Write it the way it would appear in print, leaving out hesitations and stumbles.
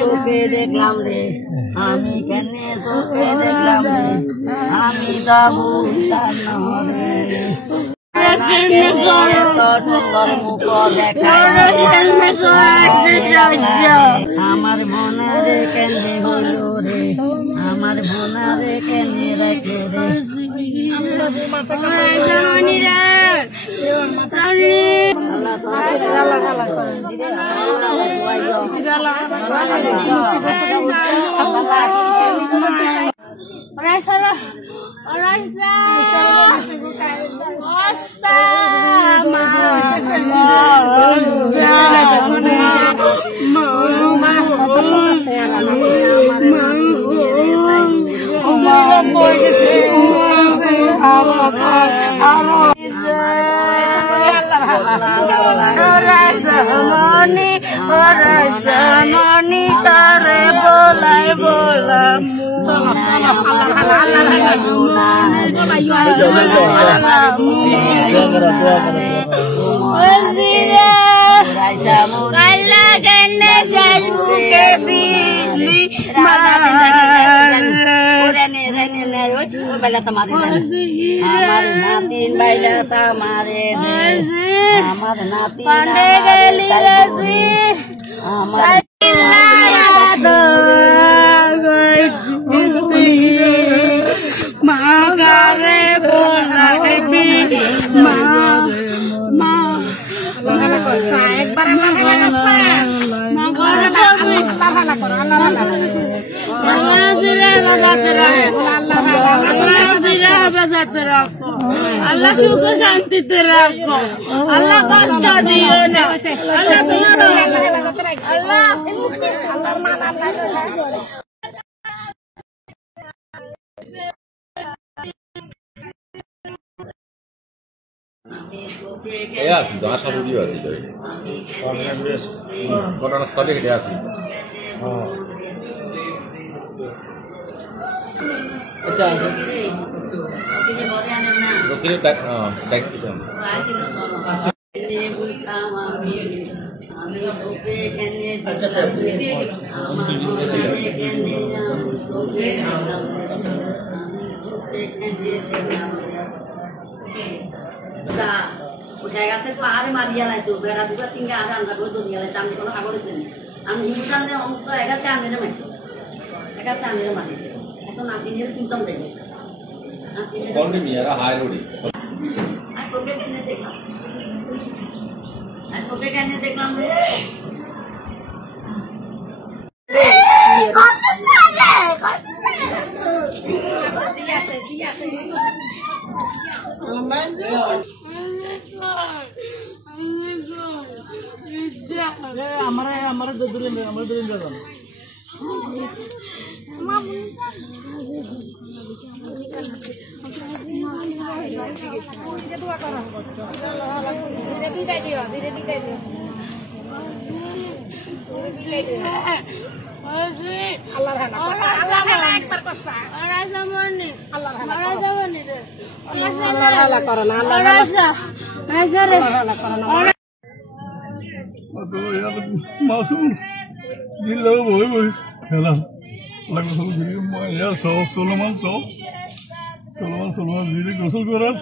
চোখে দেখলাম রে আমি কেনে চোখে দেখলাম রে আমি যাবো সুন্দর মুখ দেখা আমার মনারে কেনে হলো রে আমার মনারে কেনে রাখে মনি তারে বলাই বলাম আমার নাতিন বাইলা তামারে আমার নাতিন পান্ডে গেলি আমার মা গারে বলাবি মা মা একবার আল্লাহ সুখ শান্তিতে রাখো আল্লাহ কষ্ট দিও না আল্লাহ আছি তো আশা রুগীও আছি ঘটনাস্থলে হেঁটে আছি আচ্ছা উঠে গেছে তো আরে মারিয়া লাইতো বেড়া দুটো তিনটা আর আনন্দ করে দরিয়া লাইতো আমি কোনো কাগজ নি আমি হিংসান যে অঙ্ক একাছে আনিরে মাইতো একাছে আনিরে মারি এখন নাতিনের তুলতাম দেখি চোখে কেনে দেখলাম চোখে কেনে দেখলাম রে हमारे दुरिन जाना मासूम जिल्ला भोय भोय खेला লাগলো সব জিরে ইয়া সব সোলোমান জিরে গোসল করার